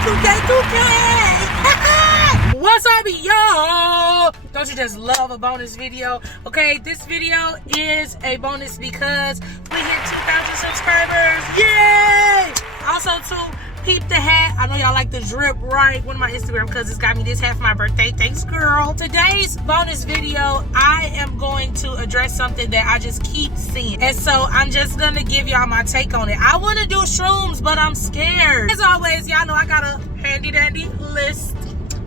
2K. What's up, y'all? Don't you just love a bonus video? Okay, this video is a bonus because we hit 2,000 subscribers. Yay! Also, too, peep the hat. I know y'all like the drip, right? One of my Instagram cousins got me this hat for my birthday. Thanks, girl. Today's bonus video, I am going to address something that I just keep seeing. And so I'm just going to give y'all my take on it. I want to do shrooms, but I'm scared. As always, y'all know I got a handy dandy list.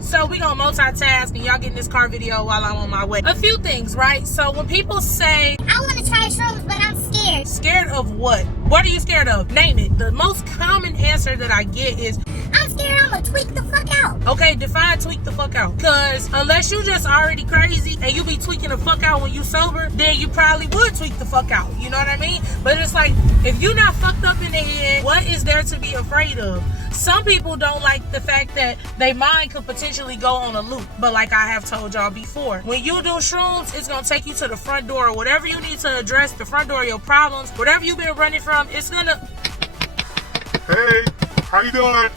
So we gonna multitask and y'all getting this car video while I'm on my way. A few things, right? So when people say, I want to try shrooms, but I'm scared. Scared of what? What are you scared of? Name it. The most common answer that I get is, I'm scared I'm gonna tweak the fuck out. Okay, define tweak the fuck out. Because unless you just already crazy and you be tweaking the fuck out when you sober, then you probably would tweak the fuck out. You know what I mean? But it's like, if you're not fucked up in the head, what is there to be afraid of? Some people don't like the fact that their mind could potentially go on a loop. But like I have told y'all before, when you do shrooms, it's going to take you to the front door. Or whatever you need to address, the front door of your problems, whatever you've been running from, it's going to... Hey, how you doing?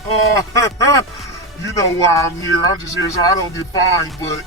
You know why I'm here. I'm just here so I don't get fined. But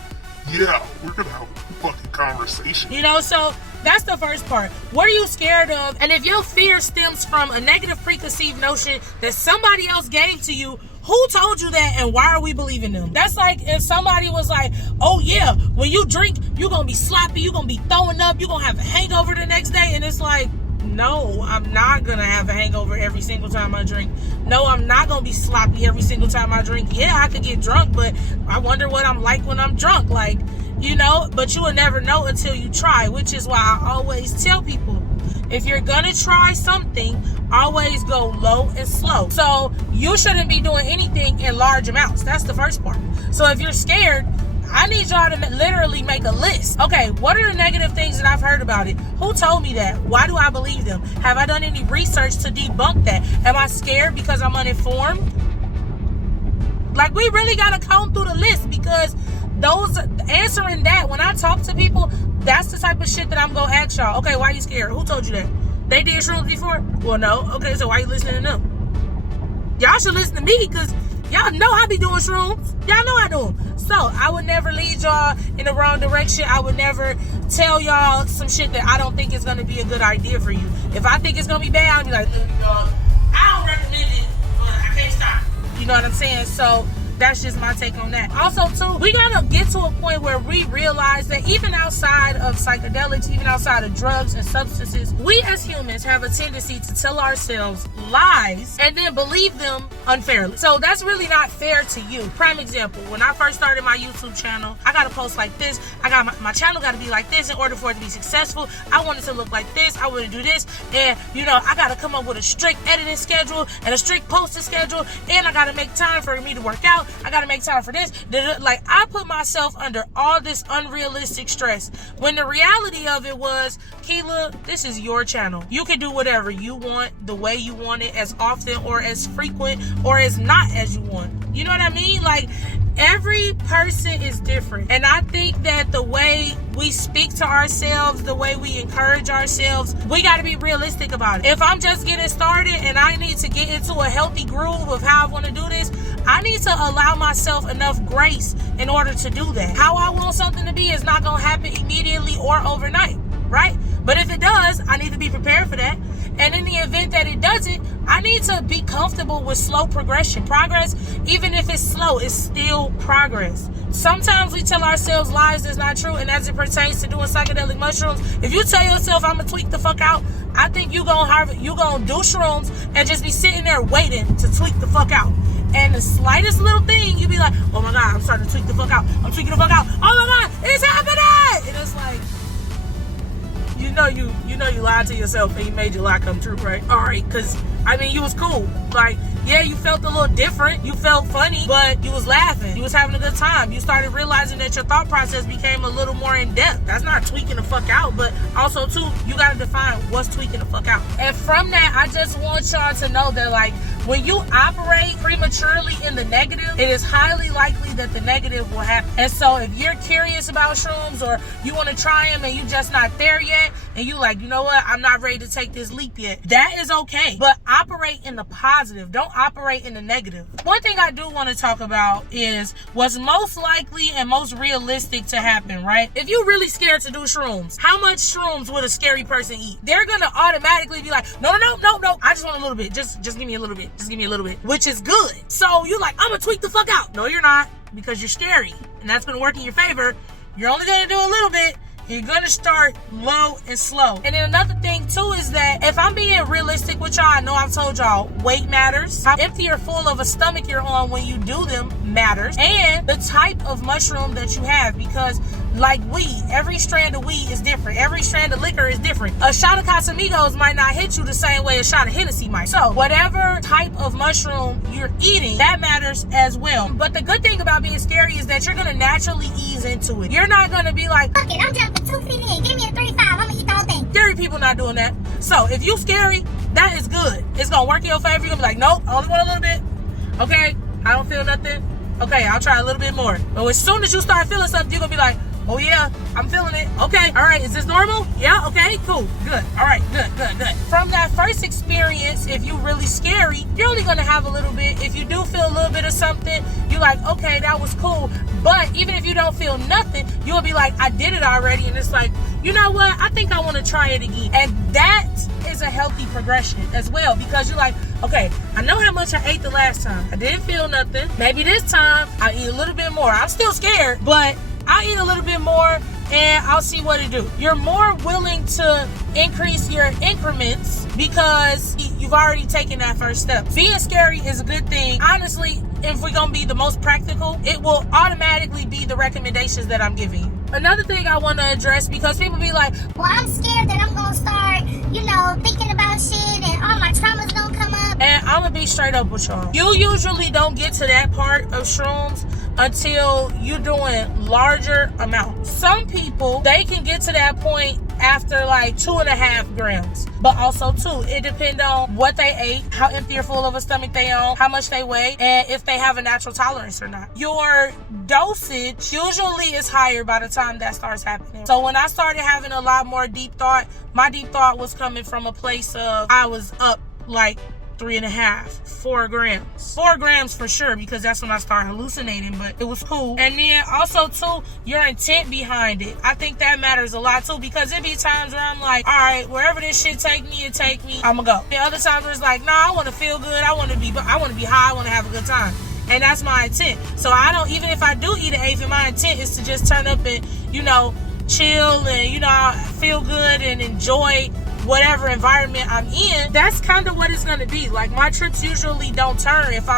yeah, we're going to have a fucking conversation. You know, so... that's the first part. What are you scared of? And if your fear stems from a negative preconceived notion that somebody else gave to you, who told you that and why are we believing them? That's like if somebody was like, oh yeah, when you drink, you're going to be sloppy, you're going to be throwing up, you're going to have a hangover the next day. And it's like, no, I'm not going to have a hangover every single time I drink. No, I'm not going to be sloppy every single time I drink. Yeah, I could get drunk, but I wonder what I'm like when I'm drunk. Like, you know, but you will never know until you try, which is why I always tell people, if you're gonna try something, always go low and slow. So you shouldn't be doing anything in large amounts. That's the first part. So if you're scared, I need y'all to literally make a list. Okay, what are the negative things that I've heard about it? Who told me that? Why do I believe them? Have I done any research to debunk that? Am I scared because I'm uninformed? Like, we really gotta comb through the list, because those answering that, when I talk to people, that's the type of shit that I'm gonna ask y'all. Okay, why you scared? Who told you that? They did shrooms before? Well, no. Okay, so why you listening to them? Y'all should listen to me, because y'all know I be doing shrooms. Y'all know I do them. So I would never lead y'all in the wrong direction. I would never tell y'all some shit that I don't think is gonna be a good idea for you. If I think it's gonna be bad, I'll be like, I don't recommend it, but I can't stop. You know what I'm saying? So that's just my take on that. Also, too, we gotta get to a point where we realize that even outside of psychedelics, even outside of drugs and substances, we as humans have a tendency to tell ourselves lies and then believe them unfairly. So that's really not fair to you. Prime example, when I first started my YouTube channel, I gotta post like this. I got my channel gotta be like this in order for it to be successful. I wanted to look like this. I want to do this. And, you know, I gotta come up with a strict editing schedule and a strict posting schedule. And I gotta make time for me to work out. I gotta make time for this. Like, I put myself under all this unrealistic stress, when the reality of it was, Keela, this is your channel. You can do whatever you want, the way you want it, as often or as frequent or as not as you want. You know what I mean? Like, every person is different. And I think that the way we speak to ourselves, the way we encourage ourselves, we got to be realistic about it. If I'm just getting started and I need to get into a healthy groove of how I want to do this, I need to allow myself enough grace in order to do that. How I want something to be is not going to happen immediately or overnight, right? But if it does, I need to be prepared for that. And in the event that it doesn't, I need to be comfortable with slow progression. Progress, even if it's slow, is still progress. Sometimes we tell ourselves lies that's not true, and as it pertains to doing psychedelic mushrooms, if you tell yourself I'm gonna tweak the fuck out, I think you gonna do shrooms and just be sitting there waiting to tweak the fuck out. And the slightest little thing, you be like, oh my God, I'm starting to tweak the fuck out. I'm tweaking the fuck out. Oh my God, it's happening! And it's like, you know you lied to yourself and you made your lie come true, right? All right, because, I mean, you was cool. Like, yeah, you felt a little different. You felt funny, but you was laughing. You was having a good time. You started realizing that your thought process became a little more in-depth. That's not tweaking the fuck out, but also, too, you got to define what's tweaking the fuck out. And from that, I just want y'all to know that, like, When you operate prematurely in the negative, it is highly likely that the negative will happen. And so if you're curious about shrooms, or you want to try them and you're just not there yet, and you like, you know what, I'm not ready to take this leap yet, that is okay. But operate in the positive. Don't operate in the negative. One thing I do want to talk about is what's most likely and most realistic to happen, right? If you're really scared to do shrooms, how much shrooms would a scary person eat? They're gonna automatically be like, no, I just want a little bit. Just give me a little bit. Just give me a little bit, which is good. So you're like, I'm gonna tweak the fuck out. No, you're not, because you're scary, and that's gonna work in your favor. You're only gonna do a little bit. You're gonna start low and slow. And then another thing too is that if I'm being realistic with y'all, I know I've told y'all weight matters. How empty or full of a stomach you're on when you do them matters. And the type of mushroom that you have, because like weed, every strand of weed is different. Every strand of liquor is different. A shot of Casamigos might not hit you the same way a shot of Hennessy might. So whatever type of mushroom you're eating, that matters as well. But the good thing about being scary is that you're gonna naturally ease into it. You're not gonna be like, Fuck it, I'm jumping 2 feet in. Give me a 3-5. I'm gonna eat the whole thing. scary people not doing that. So if you scary, that is good. It's gonna work in your favor. You're gonna be like, nope, I only want a little bit. Okay, I don't feel nothing. Okay, I'll try a little bit more. But as soon as you start feeling something, you're gonna be like, oh yeah, I'm feeling it. Okay, all right, is this normal? Yeah, okay, cool, good. All right, good. From that first experience, if you're really scary, you're only gonna have a little bit. If you do feel a little bit of something, you're like, okay, that was cool. But even if you don't feel nothing, you'll be like, I did it already. And it's like, you know what? I think I wanna try it again. And that is a healthy progression as well, because you're like, okay, I know how much I ate the last time. I didn't feel nothing. Maybe this time I'll eat a little bit more. I'm still scared, but I'll eat a little bit more and I'll see what it do. You're more willing to increase your increments because you've already taken that first step. Being scary is a good thing. Honestly, if we're gonna be the most practical, it will automatically be the recommendations that I'm giving you. Another thing I want to address, because people be like, well, I'm scared that I'm gonna start, thinking about shit and all my trauma's gonna come up. and I'm gonna be straight up with y'all. You usually don't get to that part of shrooms until you're doing larger amounts. Some people, they can get to that point after like 2.5 grams. But also too, it depends on what they ate, how empty or full of a stomach they own, how much they weigh, and if they have a natural tolerance or not. Your dosage usually is higher by the time that starts happening. So when I started having a lot more deep thought, my deep thought was coming from a place of I was up like 3.5, 4 grams. 4 grams for sure, because that's when I started hallucinating, but it was cool. And then also too, your intent behind it. I think that matters a lot too, because it be times where I'm like, all right, wherever this shit take me, I'ma go. And other times where it's like, nah, I wanna feel good, I wanna be high, I wanna have a good time. And that's my intent. So I don't, even if I do eat an eighth, my intent is to just turn up and, chill and, feel good and enjoy whatever environment I'm in. That's kind of what it's gonna be. Like, my trips usually don't turn if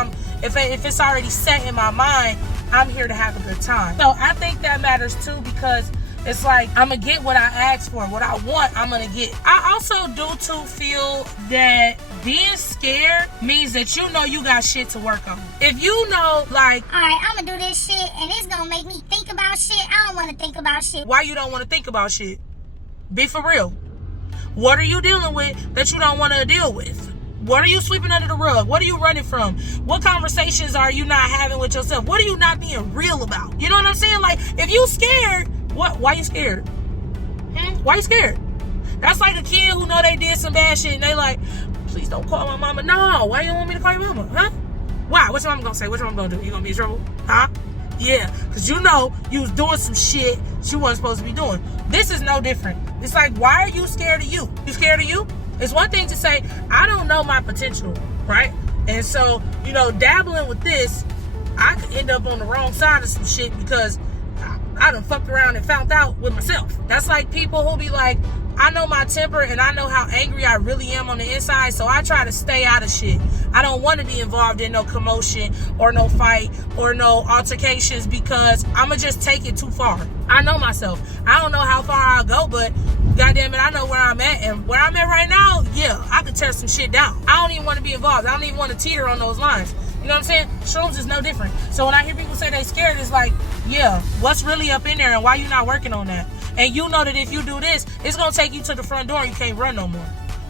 it's already set in my mind, I'm here to have a good time. So I think that matters too, because it's like, I'm gonna get what I asked for. What I want, I'm gonna get. I also do too feel that being scared means that you got shit to work on. If you know, like, alright, I'm gonna do this shit and it's gonna make me think about shit. I don't wanna think about shit. Why you don't wanna think about shit? Be for real. What are you dealing with that you don't wanna deal with? What are you sweeping under the rug? What are you running from? What conversations are you not having with yourself? What are you not being real about? You know what I'm saying? Like, if you scared, why you scared? Why you scared? That's like a kid who know they did some bad shit and they like, please don't call my mama. No, why you don't want me to call your mama? Huh? Why? What's your mama gonna say? What's your mama gonna do? You gonna be in trouble? Huh? Yeah, because you was doing some shit she wasn't supposed to be doing. This is no different. It's like, why are you scared of you? You scared of you? It's one thing to say, I don't know my potential, right? And so, dabbling with this, I could end up on the wrong side of some shit because I done fucked around and found out with myself. That's like people who be like, I know my temper and I know how angry I really am on the inside, so I try to stay out of shit. I don't want to be involved in no commotion or no fight or no altercations because I'ma just take it too far. I know myself. I don't know how far I'll go, but goddamn it, I know where I'm at. And where I'm at right now, yeah, I could tear some shit down. I don't even want to be involved. I don't even want to teeter on those lines. You know what I'm saying? Shrooms is no different. So when I hear people say they scared, it's like, yeah, what's really up in there and why you not working on that? And you know that if you do this, it's going to take you to the front door and you can't run no more.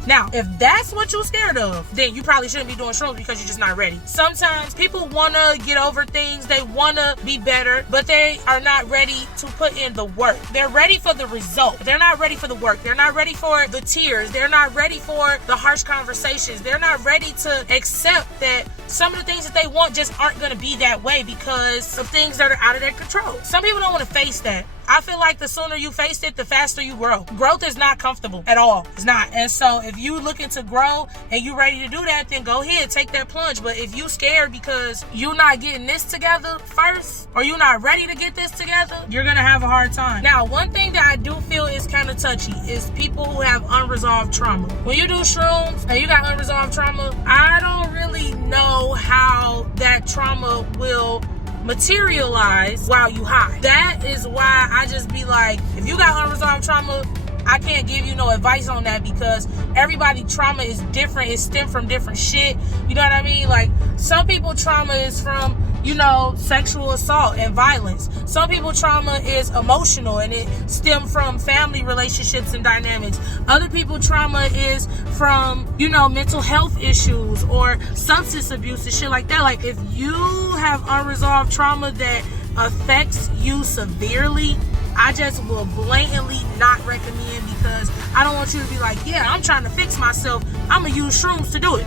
Now, if that's what you're scared of, then you probably shouldn't be doing shrooms because you're just not ready. Sometimes people want to get over things. They want to be better, but they are not ready to put in the work. They're ready for the result. They're not ready for the work. They're not ready for the tears. They're not ready for the harsh conversations. They're not ready to accept that some of the things that they want just aren't going to be that way because of things that are out of their control. Some people don't want to face that. I feel like the sooner you face it, the faster you grow. Growth is not comfortable at all. It's not. And so if you looking to grow and you ready to do that, then go ahead, take that plunge. But if you scared because you're not getting this together first, or you're not ready to get this together, you're going to have a hard time. Now, one thing that I do feel is kind of touchy is people who have unresolved trauma. When you do shrooms and you got unresolved trauma, I don't really know how that trauma will materialize while you high. That is why I just be like, if you got unresolved trauma, I can't give you no advice on that because everybody's trauma is different. It stems from different shit. You know what I mean? Like, some people trauma is from, you know, sexual assault and violence. Some people trauma is emotional and it stems from family relationships and dynamics. Other people trauma is from, you know, mental health issues or substance abuse and shit like that. Like, if you have unresolved trauma that affects you severely, I just will blatantly not recommend because I don't want you to be like, yeah, I'm trying to fix myself. I'm going to use shrooms to do it.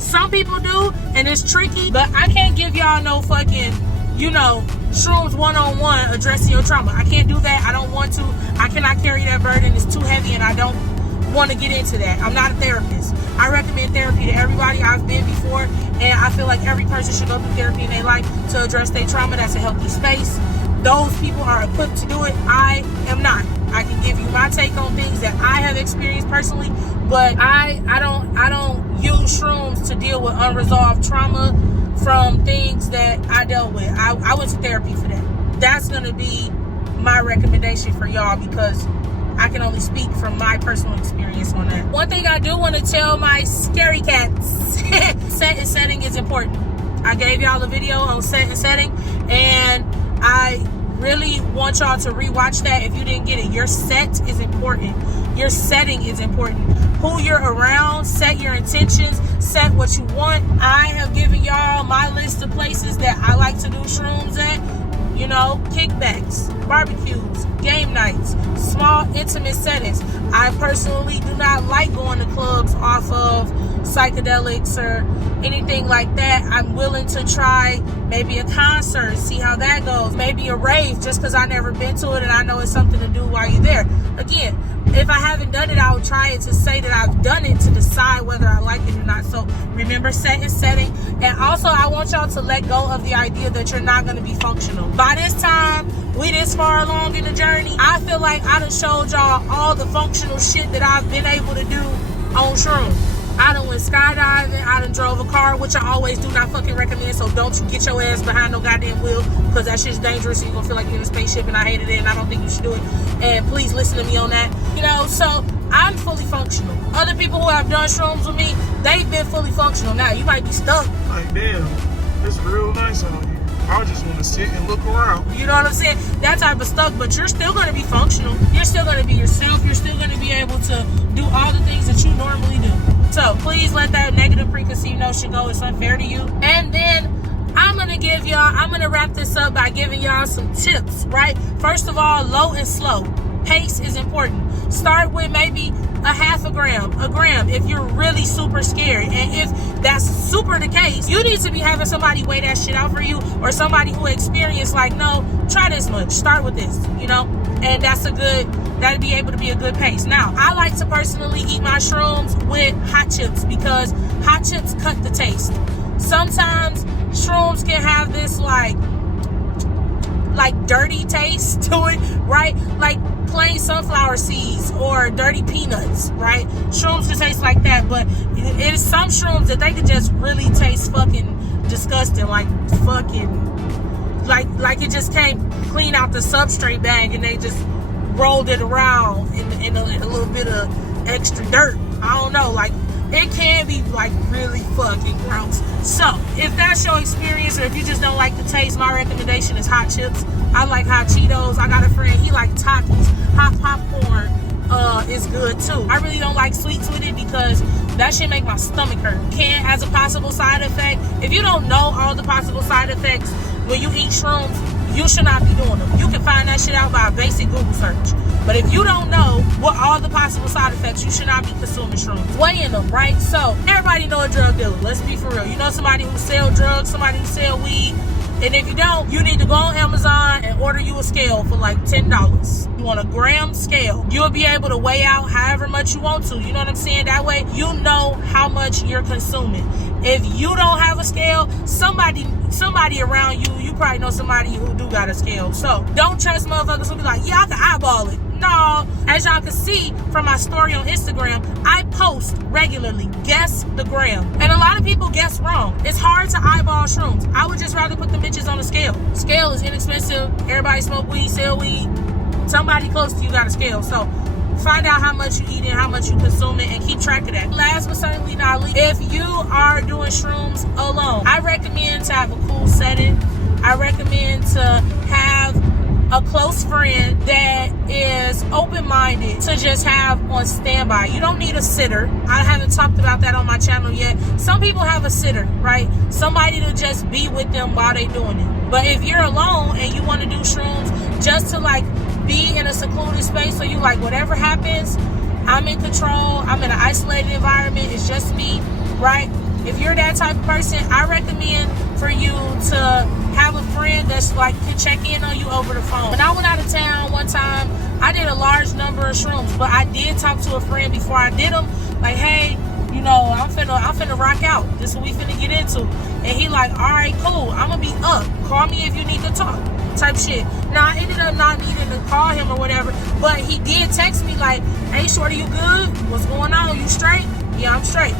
Some people do, and it's tricky, but I can't give y'all no fucking, you know, shrooms one-on-one addressing your trauma. I can't do that. I don't want to. I cannot carry that burden. It's too heavy, and I don't want to get into that. I'm not a therapist. I recommend therapy to everybody. I've been before, and I feel like every person should go through therapy in their life to address their trauma. That's a healthy space. Those people are equipped to do it. I am not. I can give you my take on things that I have experienced personally, but I don't use shrooms to deal with unresolved trauma from things that I dealt with. I went to therapy for that. That's gonna be my recommendation for y'all because I can only speak from my personal experience on that. One thing I do want to tell my scary cats, set and setting is important. I gave y'all a video on set and setting, and I really want y'all to rewatch that if you didn't get it. Your set is important. Your setting is important. Who you're around, set your intentions, set what you want. I have given y'all my list of places that I like to do shrooms at. You know, kickbacks, barbecues, game nights, small intimate settings. I personally do not like going to clubs off of psychedelics or anything like that. I'm willing to try maybe a concert, see how that goes. Maybe a rave just because I've never been to it and I know it's something to do while you're there. Again, if I haven't done it, I will try it to say that I've done it to decide whether I like it or not. So remember, set and setting. And also, I want y'all to let go of the idea that you're not going to be functional. By this time, we this far along in the journey, I feel like I done showed y'all all the functional shit that I've been able to do on shrooms. I done went skydiving, I done drove a car, which I always do not fucking recommend, so don't you get your ass behind no goddamn wheel, because that shit's dangerous and you're gonna feel like you're in a spaceship, and I hated it and I don't think you should do it. And please listen to me on that. You know, so I'm fully functional. Other people who have done shrooms with me, they've been fully functional. Now, you might be stuck. Like, damn, it's real nice out here. I just want to sit and look around. You know what I'm saying? That type of stuff, but you're still going to be functional. You're still going to be yourself. You're still going to be able to do all the things that you normally do. So please let that negative preconceived notion go. It's unfair to you. And then I'm going to wrap this up by giving y'all some tips, right? First of all, low and slow. Pace is important. Start with maybe a half a gram if you're really super scared. And if that's super the case, you need to be having somebody weigh that shit out for you, or somebody who experienced, like, no, try this much, start with this, you know? And that'd be able to be a good pace. Now, I like to personally eat my shrooms with hot chips because hot chips cut the taste. Sometimes shrooms can have this like dirty taste to it, right? Like plain sunflower seeds or dirty peanuts, right? Shrooms can taste like that, but it is some shrooms that they can just really taste fucking disgusting, like fucking, like it just came clean out the substrate bag and they just rolled it around in a little bit of extra dirt. I don't know, like it can be like really fucking gross. So if that's your experience, or if you just don't like the taste, my recommendation is hot chips. I like hot Cheetos. I got a friend, he likes Takis, hot popcorn, is good too. I really don't like sweets with it because that shit make my stomach hurt. Can as a possible side effect. If you don't know all the possible side effects when you eat shrooms, you should not be doing them. You can find that shit out by a basic Google search. But if you don't know what all the possible side effects, you should not be consuming shrooms. Weigh in them, right? So everybody know a drug dealer. Let's be for real. You know somebody who sell drugs, somebody who sell weed. And if you don't, you need to go on Amazon and order you a scale for like $10. You want a gram scale. You'll be able to weigh out however much you want to. You know what I'm saying? That way you know how much you're consuming. If you don't have a scale, somebody around you, you probably know somebody who do got a scale. So don't trust motherfuckers who be like, yeah, I can eyeball it. No, as y'all can see from my story on Instagram, I post regularly, guess the gram. And a lot of people guess wrong. It's hard to eyeball shrooms. I would just rather put the bitches on a scale. Scale is inexpensive. Everybody smoke weed, sell weed. Somebody close to you got a scale. So find out how much you eat and how much you consuming and keep track of that. Last but certainly not least, if you are doing shrooms alone, I recommend to have a cool setting. I recommend to have a close friend that is open-minded to just have on standby. You don't need a sitter. I haven't talked about that on my channel yet. Some people have a sitter, right? Somebody to just be with them while they're doing it. But if you're alone and you want to do shrooms just to like be in a secluded space, so you like whatever happens, I'm in control, I'm in an isolated environment, it's just me, right? If you're that type of person, I recommend for you to have a friend that's like can check in on you over the phone. When I went out of town one time, I did a large number of shrooms, but I did talk to a friend before I did them, like, hey, you know, I'm finna rock out. This is what we finna get into. And he like, all right, cool, I'm gonna be up. Call me if you need to talk, type shit. Now, I ended up not needing to call him or whatever, but he did text me like, hey, shorty, you good? What's going on? You straight? Yeah, I'm straight.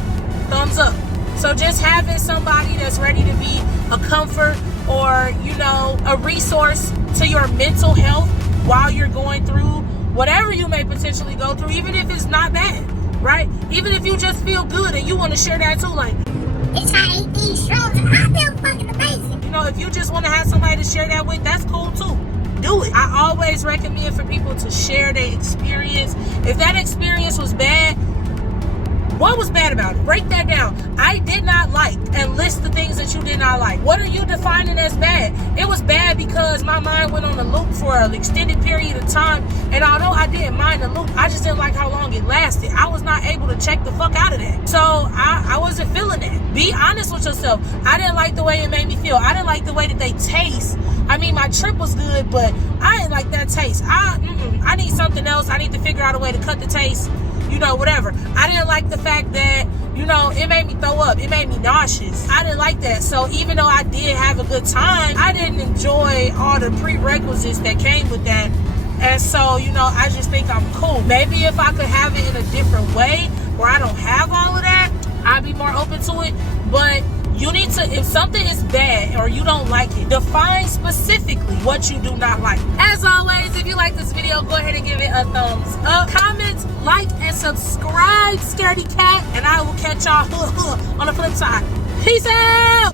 Thumbs up. So just having somebody that's ready to be a comfort or, you know, a resource to your mental health while you're going through whatever you may potentially go through, even if it's not bad, right? Even if you just feel good and you want to share that too, like, It's how I eat these shrooms and I feel fucking amazing. you know, if you just want to have somebody to share that with, that's cool too. Do it. I always recommend for people to share their experience. If that experience was bad, what was bad about it? Break that down. I did not like, and list the things that you did not like. What are you defining as bad? It was bad because my mind went on a loop for an extended period of time, and although I didn't mind the loop, I just didn't like how long it lasted. I was not able to check the fuck out of that. So I wasn't feeling that. Be honest with yourself. I didn't like the way it made me feel. I didn't like the way that they taste. I mean, my trip was good, but I didn't like that taste. I need something else. I need to figure out a way to cut the taste. You know, whatever. I didn't like the fact that, you know, it made me throw up. It made me nauseous. I didn't like that. So even though I did have a good time, I didn't enjoy all the prerequisites that came with that. And so, you know, I just think I'm cool. Maybe if I could have it in a different way where I don't have all of that, I'd be more open to it. But you need to, if something is bad or you don't like it, define specifically what you do not like. As always, if you like this video, go ahead and give it a thumbs up. Comment, like, and subscribe, scaredy cat. And I will catch y'all on the flip side. Peace out!